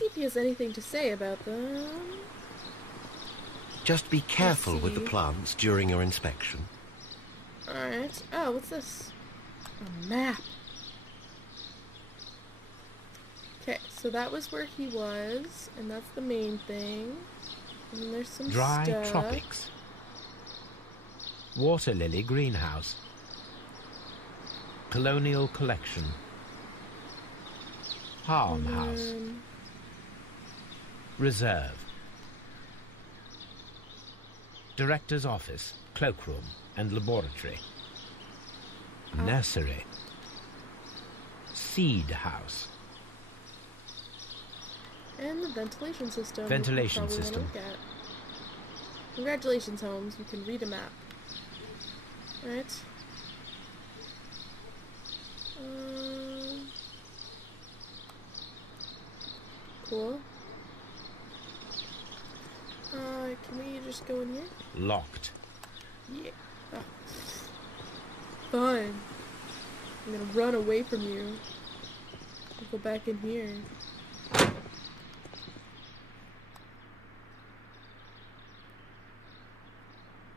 see if he has anything to say about them. Just be careful with the plants during your inspection. Alright. Oh, what's this? A map. Okay, so that was where he was, and that's the main thing. And then there's some Dry stuff. tropics. Water lily greenhouse. Colonial collection. Farmhouse. Reserve. Director's office, cloakroom and laboratory. Nursery. Seed house. And the ventilation system. Ventilation which you system. probably wanna look at. Congratulations, Holmes. You can read a map. Alright. Cool. Can we just go in here? Locked. Yeah. Oh. Fine. I'm gonna run away from you. I'll go back in here.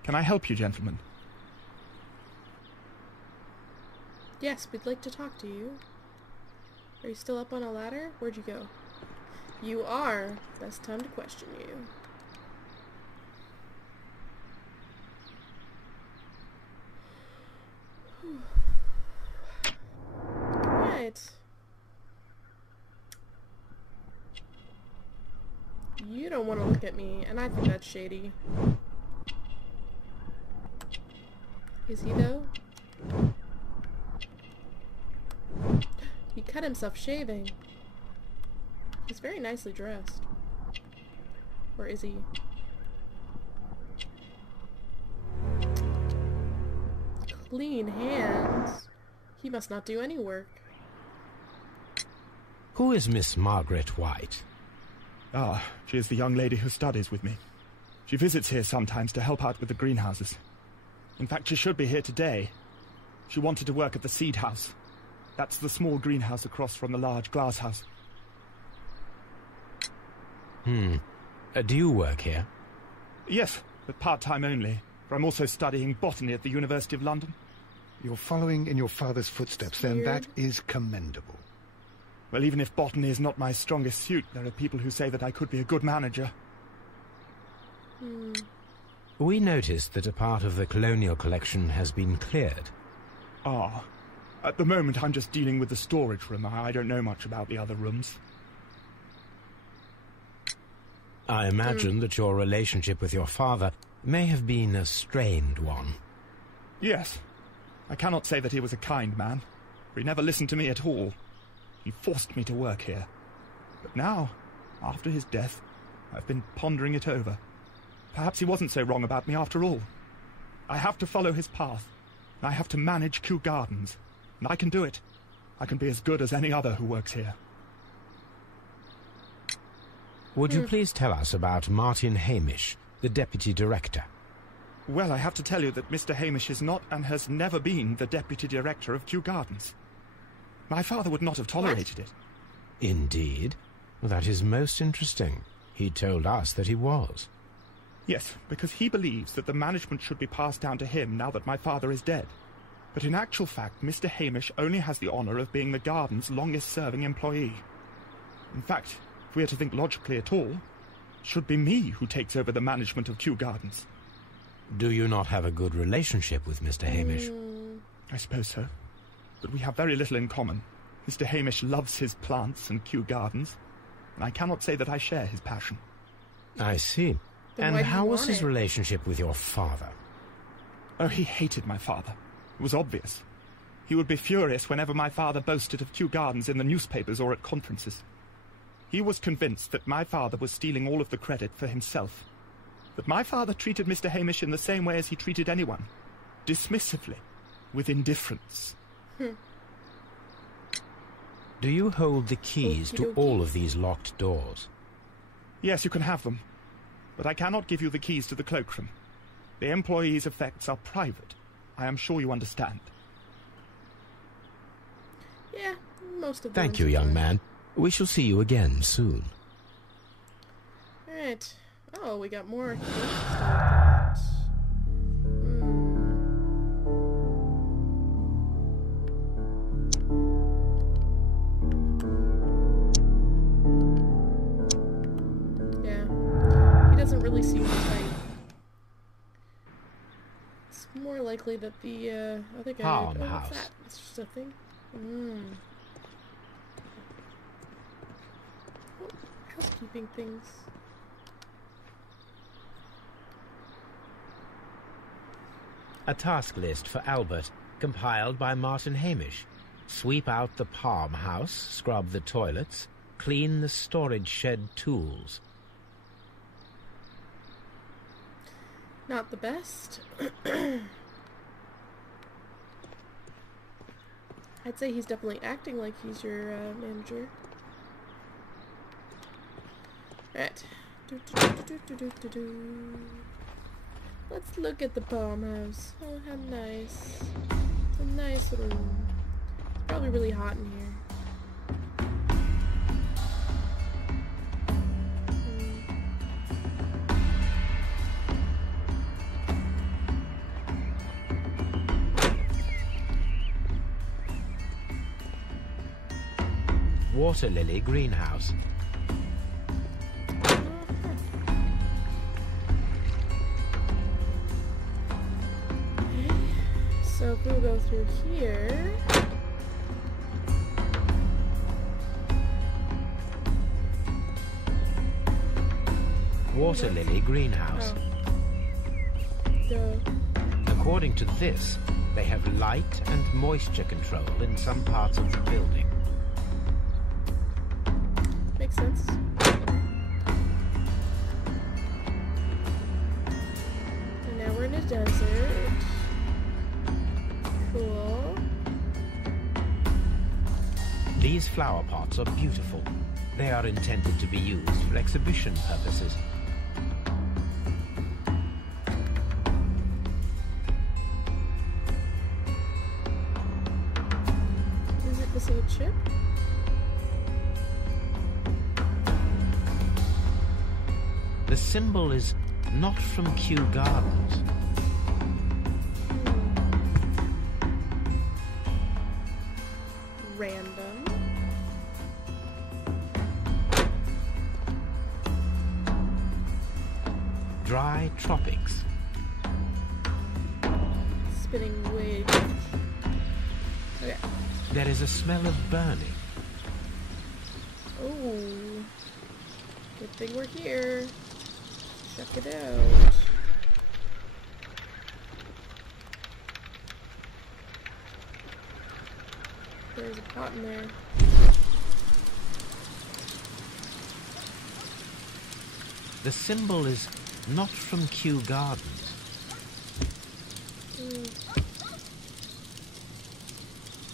Can I help you, gentlemen? Yes, we'd like to talk to you. Are you still up on a ladder? Where'd you go? You are. Best time to question you. Right. You don't want to look at me, and I think that's shady. Is he though? He cut himself shaving. He's very nicely dressed. Or is he? Clean hands. He must not do any work. Who is Miss Margaret White? Ah, she is the young lady who studies with me. She visits here sometimes to help out with the greenhouses. In fact, she should be here today. She wanted to work at the seed house. That's the small greenhouse across from the large glass house. Do you work here? Yes, but part-time only. For I'm also studying botany at the University of London. You're following in your father's footsteps, then. That is commendable. Well, even if botany is not my strongest suit, there are people who say that I could be a good manager. We noticed that a part of the colonial collection has been cleared. Ah. At the moment, I'm just dealing with the storage room. I don't know much about the other rooms. I imagine that your relationship with your father may have been a strained one. Yes. I cannot say that he was a kind man, for he never listened to me at all. He forced me to work here. But now, after his death, I've been pondering it over. Perhaps he wasn't so wrong about me after all. I have to follow his path. I have to manage Kew Gardens. And I can do it. I can be as good as any other who works here. Would you please tell us about Martin Hamish, the Deputy Director? Well, I have to tell you that Mr. Hamish is not and has never been the Deputy Director of Kew Gardens. My father would not have tolerated it. Indeed? That is most interesting. He told us that he was. Yes, because he believes that the management should be passed down to him now that my father is dead. But in actual fact, Mr. Hamish only has the honour of being the garden's longest-serving employee. In fact, if we are to think logically at all, it should be me who takes over the management of Kew Gardens. Do you not have a good relationship with Mr. Hamish? I suppose so. But we have very little in common. Mr. Hamish loves his plants and Kew Gardens, and I cannot say that I share his passion. I see. Then And how was his relationship with your father? Oh, he hated my father. It was obvious. He would be furious whenever my father boasted of Kew Gardens in the newspapers or at conferences. He was convinced that my father was stealing all of the credit for himself. That my father treated Mr. Hamish in the same way as he treated anyone. Dismissively. With indifference. Do you hold the keys to all of these locked doors? Yes, you can have them. But I cannot give you the keys to the cloakroom. The employees' effects are private. I am sure you understand. Yeah, most of them. Thank you, young man. We shall see you again soon. Alright. Oh, we got more things to look at. Yeah. He doesn't really seem the type. It's more likely that the other guy... Farmhouse. Oh, what's that? It's just a thing? Oh, housekeeping things. A task list for Albert, compiled by Martin Hamish. Sweep out the palm house, scrub the toilets, clean the storage shed tools. Not the best. I'd say he's definitely acting like he's your manager. Right. Let's look at the farmhouse. Oh, how nice. It's a nice room. It's probably really hot in here. Water lily greenhouse. So if we'll go through here... Water lily greenhouse. Oh. According to this, they have light and moisture control in some parts of the building. Makes sense. And now we're in a desert. Cool. These flower pots are beautiful. They are intended to be used for exhibition purposes. Is it missing a chip? The symbol is not from Kew Gardens. Random. Dry tropics. Spinning wig. Okay. There is a smell of burning. Oh. Good thing we're here. Check it out. There's a pot in there. The symbol is not from Kew Gardens.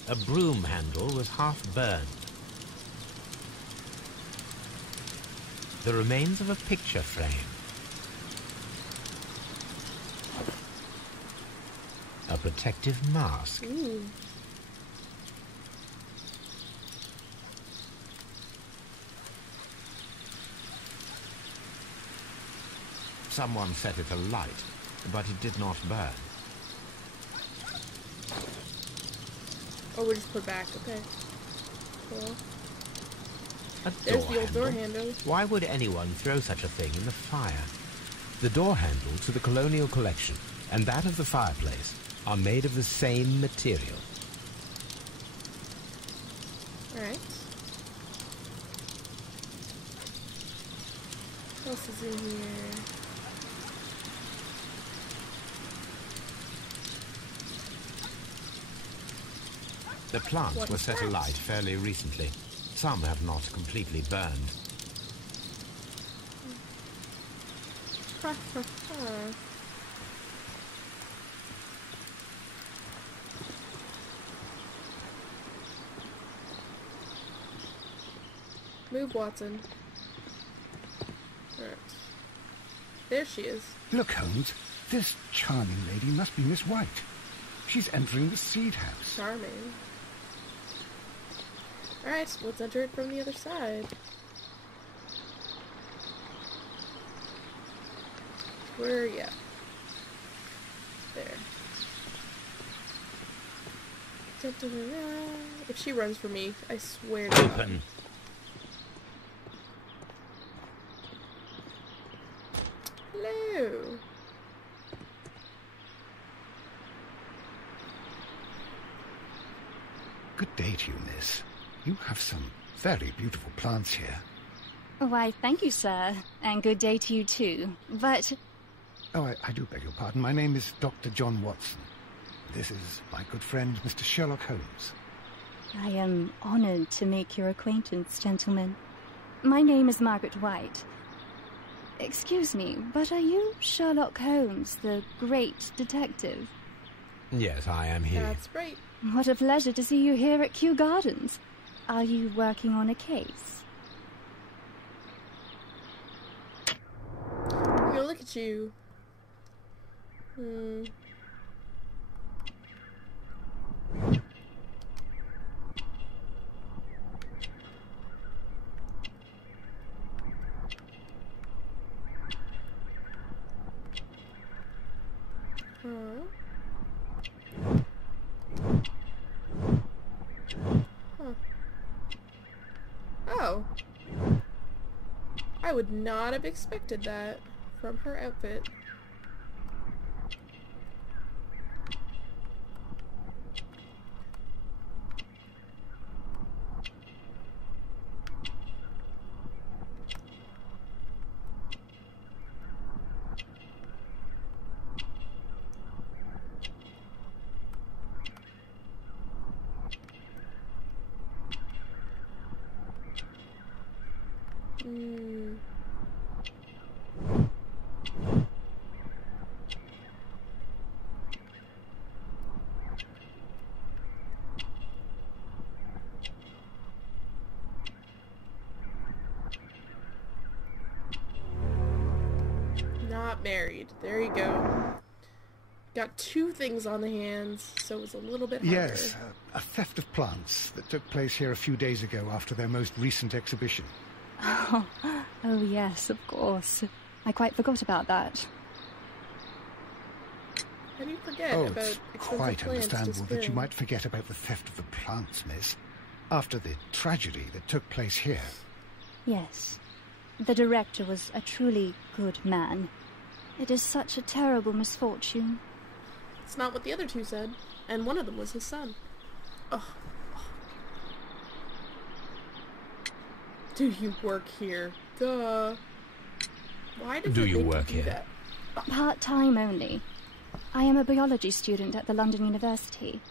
A broom handle was half burned. The remains of a picture frame. A protective mask. Ooh. Someone set it alight, but it did not burn. Oh, we just put back. Okay. Cool. A There's door the old door handle. handle. Why would anyone throw such a thing in the fire? The door handle to the colonial collection and that of the fireplace are made of the same material. Alright. What else is in here? The plants What were is set that? alight fairly recently. Some have not completely burned. Ha ha ha. Move, Watson. Alright. There she is. Look, Holmes, this charming lady must be Miss White. She's entering the seed house. Charming. Alright, let's enter it from the other side. Where, yeah. There. Da, da, da, da. If she runs for me, I swear to God. Open. Hello. Good day to you, miss. You have some very beautiful plants here. Why, thank you, sir. And good day to you, too. But... Oh, I do beg your pardon. My name is Dr. John Watson. This is my good friend, Mr. Sherlock Holmes. I am honored to make your acquaintance, gentlemen. My name is Margaret White. Excuse me, but are you Sherlock Holmes, the great detective? Yes, I am here. That's right. What a pleasure to see you here at Kew Gardens. Are you working on a case? Yo, look at you. Oh. I would not have expected that from her outfit. Not married. There you go. Got two things on the hands, so it was a little bit harder. Yes, a theft of plants that took place here a few days ago after their most recent exhibition. Oh, yes, of course. I quite forgot about that. How do you forget Oh, about it's expensive quite plants understandable that you disappearing? might forget about the theft of the plants, miss, after the tragedy that took place here. Yes. The director was a truly good man. It is such a terrible misfortune. It's not what the other two said, and one of them was his son. Ugh. Do you work here? Duh. Why does Do it you make work do here? that? Part-time only. I am a biology student at the London University.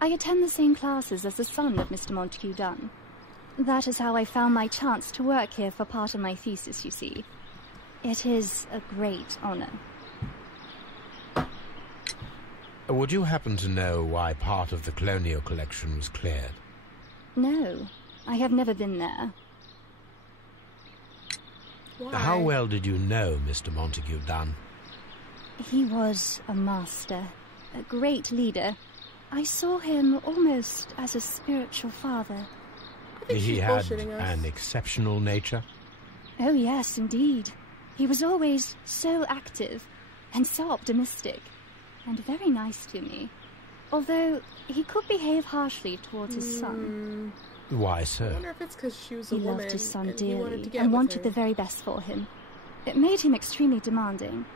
I attend the same classes as the son of Mr. Montague Dunn. That is how I found my chance to work here for part of my thesis, you see. It is a great honor. Would you happen to know why part of the colonial collection was cleared? No, I have never been there. Why? How well did you know Mr. Montague Dunn? He was a master, a great leader. I saw him almost as a spiritual father. I think He she's had bullshitting us. an exceptional nature. Oh yes, indeed. He was always so active and so optimistic and very nice to me. Although he could behave harshly towards his son. Why I so? wonder if it's because she was a He woman loved his son and he wanted dearly to get and with wanted her. the very best for him. It made him extremely demanding.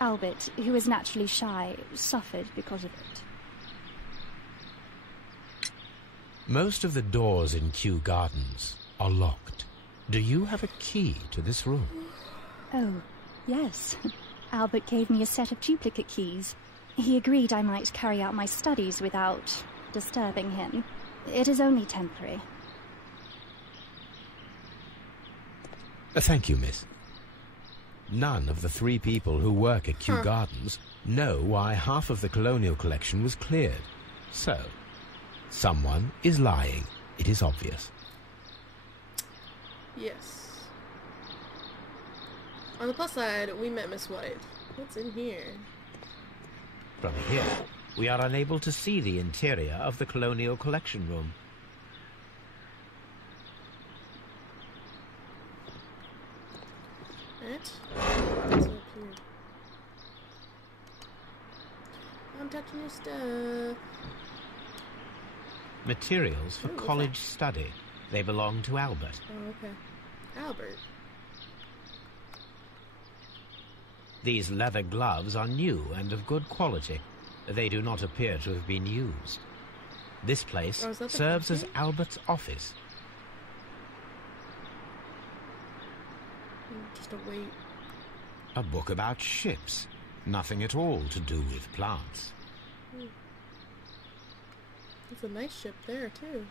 Albert, who is naturally shy, suffered because of it. Most of the doors in Kew Gardens are locked. Do you have a key to this room? Oh, yes. Albert gave me a set of duplicate keys. He agreed I might carry out my studies without disturbing him. It is only temporary. Thank you, miss. None of the three people who work at Kew Gardens know why half of the colonial collection was cleared. So, someone is lying. It is obvious. Yes. On the plus side, we met Miss White. What's in here? From here, we are unable to see the interior of the colonial collection room. Right? What's up here? I'm touching your stuff. Materials for Ooh, what's college study. They belong to Albert. Oh, okay. Albert. These leather gloves are new and of good quality. They do not appear to have been used. This place Oh, is that the serves as coffee? Albert's office. Just a wait. A book about ships. Nothing at all to do with plants. It's a nice ship there, too.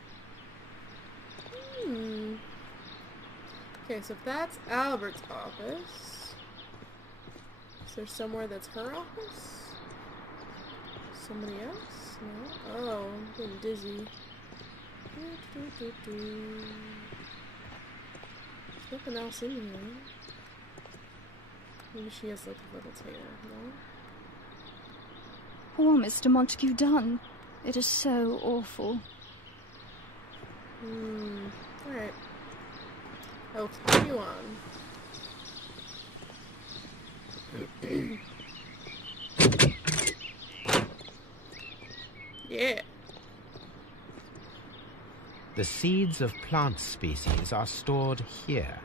Okay, so if that's Albert's office, is there somewhere that's her office? Somebody else? No? Oh, I'm getting dizzy. There's nothing else in here. Maybe she has like a little tail, no? Poor Mr. Montague Dunn. It is so awful. Alright. I'll continue on. Yeah. The seeds of plant species are stored here.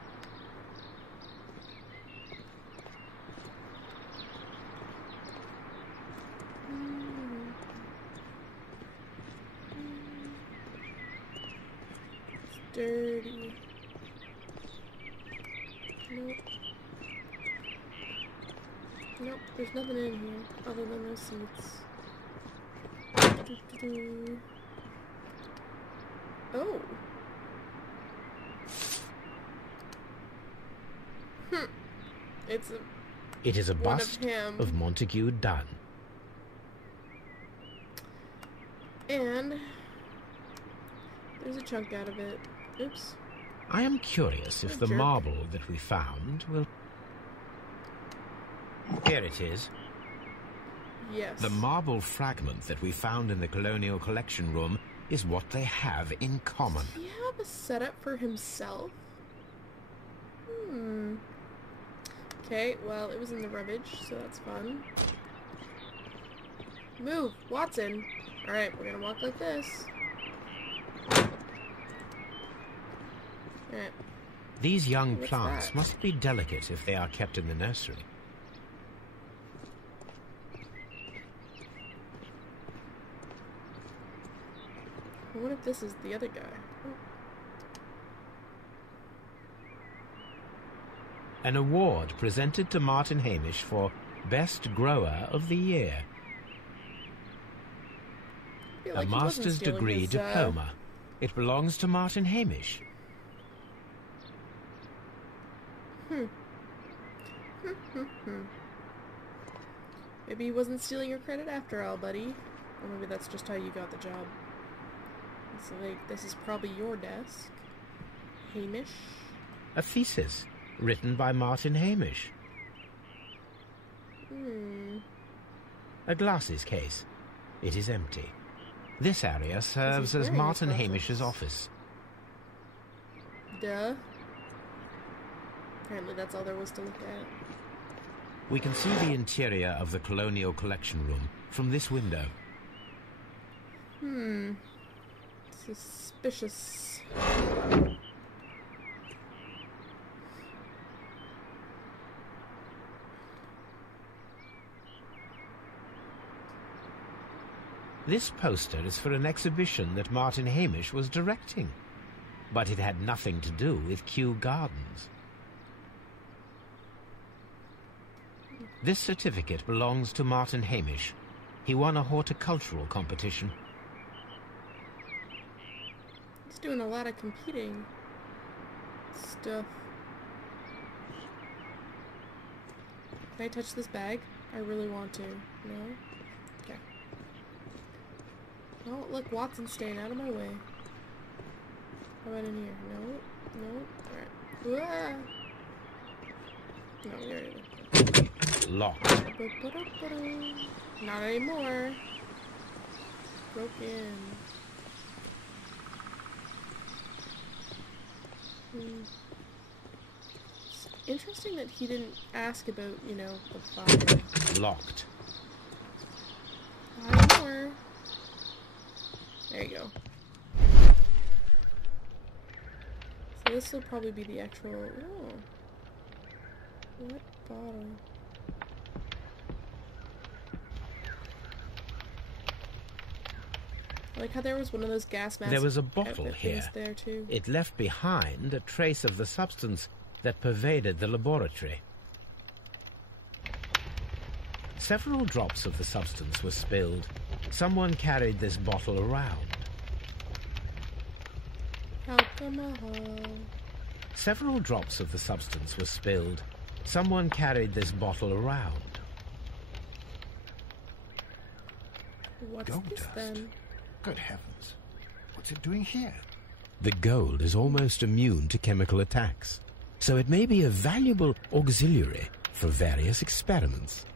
It's dirty. Nope. Nope, there's nothing in here other than those seeds. Oh. It's It is a one of bust him. of Montague Dunn. And there's a chunk out of it. Oops. I am curious if Oh, the jerk. marble that we found will... Here it is. Yes. The marble fragment that we found in the Colonial Collection Room is what they have in common. Does he have a setup for himself? Okay, well, it was in the rubbish, so that's fun. Move, Watson! Alright, we're gonna walk like this. Alright. These young What's plants that? must be delicate if they are kept in the nursery. What if this is the other guy? Oh. An award presented to Martin Hamish for Best Grower of the Year. I feel A like he wasn't master's stealing degree his, diploma. It belongs to Martin Hamish. Maybe he wasn't stealing your credit after all, buddy. Or maybe that's just how you got the job. It's like, this is probably your desk. Hamish. A thesis written by Martin Hamish. A glasses case. It is empty. This area serves as wearing Martin his Hamish's glasses. office. Duh. Apparently that's all there was to look at. We can see the interior of the Colonial Collection Room from this window. Suspicious. This poster is for an exhibition that Martin Hamish was directing, but it had nothing to do with Kew Gardens. This certificate belongs to Martin Hamish. He won a horticultural competition. He's doing a lot of competing stuff. Can I touch this bag? I really want to. No? Okay. Oh, look, Watson's staying out of my way. How about in here? No? No? Alright. No, we already looked. Locked. Not anymore. Broken. It's interesting that he didn't ask about, you know, the fire. Locked. more. There you go. So this will probably be the actual... Oh. What bottle? I like how there was one of those gas masks. There was a bottle here. There too. It left behind a trace of the substance that pervaded the laboratory. Several drops of the substance were spilled. Someone carried this bottle around. Alcohol. Several drops of the substance were spilled. Someone carried this bottle around. What's Gold this dust. then? Good heavens. What's it doing here? The gold is almost immune to chemical attacks, so it may be a valuable auxiliary for various experiments.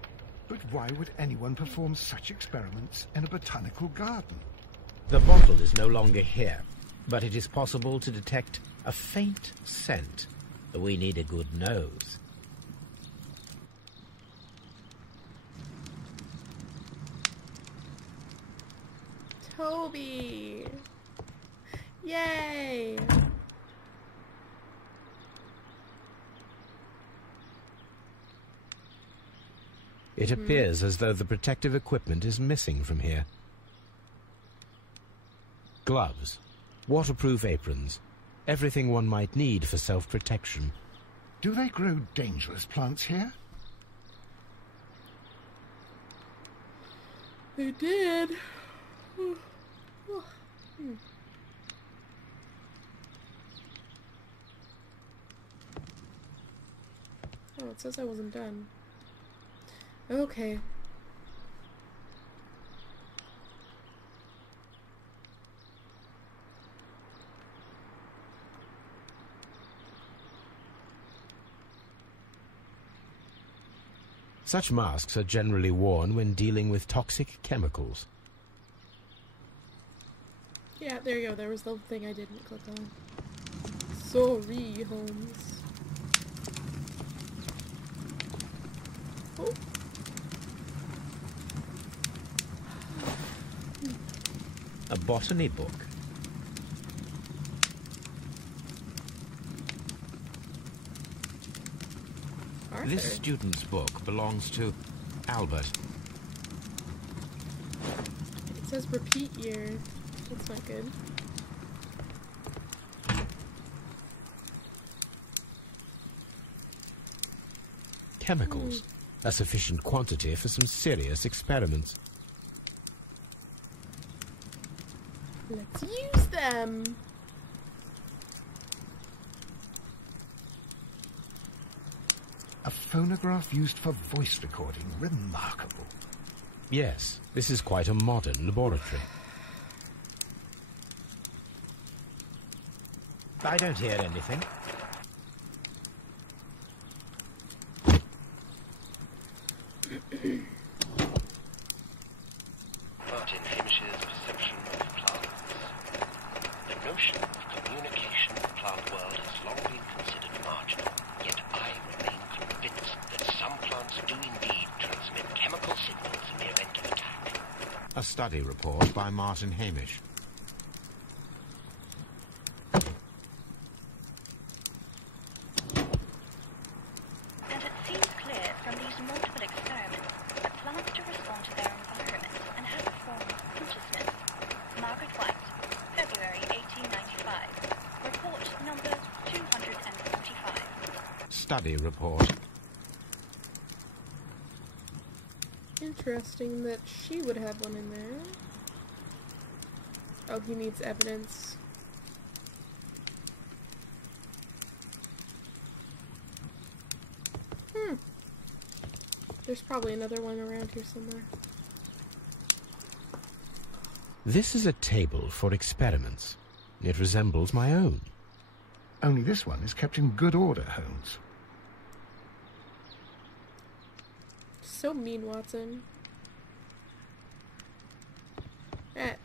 But why would anyone perform such experiments in a botanical garden? The bottle is no longer here, but it is possible to detect a faint scent. We need a good nose. Toby! Yay! It appears as though the protective equipment is missing from here. Gloves, waterproof aprons, everything one might need for self-protection. Do they grow dangerous plants here? They did. Oh, it says I wasn't done. Okay. Such masks are generally worn when dealing with toxic chemicals. Yeah, there you go. There was the thing I didn't click on. Sorry, Holmes. Oh. A botany book. Arthur. This student's book belongs to Albert. It says repeat year. That's not good. Chemicals. A sufficient quantity for some serious experiments. Let's use them. A phonograph used for voice recording. Remarkable. Yes, this is quite a modern laboratory. I don't hear anything. Martin Hamish's perception of plants. The notion of communication in the plant world has long been considered marginal, yet I remain convinced that some plants do indeed transmit chemical signals in the event of attack. A study report by Martin Hamish. And it seems clear from these multiple experiments that plants do respond to their environment and have a form of consciousness. Margaret White, February 1895. Report number 245. Study report. Interesting that she would have one in there. Oh, he needs evidence. There's probably another one around here somewhere. This is a table for experiments. It resembles my own. Only this one is kept in good order, Holmes. So mean, Watson. Alright.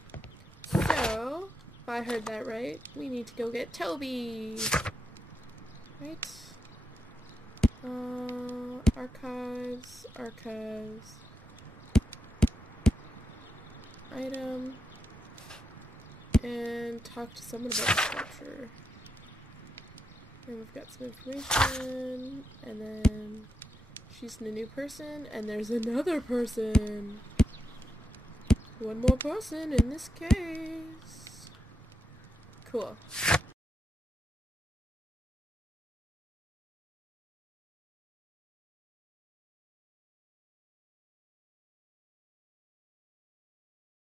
So, if I heard that right, we need to go get Toby. Right? Archives. item. And talk to someone about the sculpture. And we've got some information. And then she's a new person. And there's another person. One more person in this case. Cool.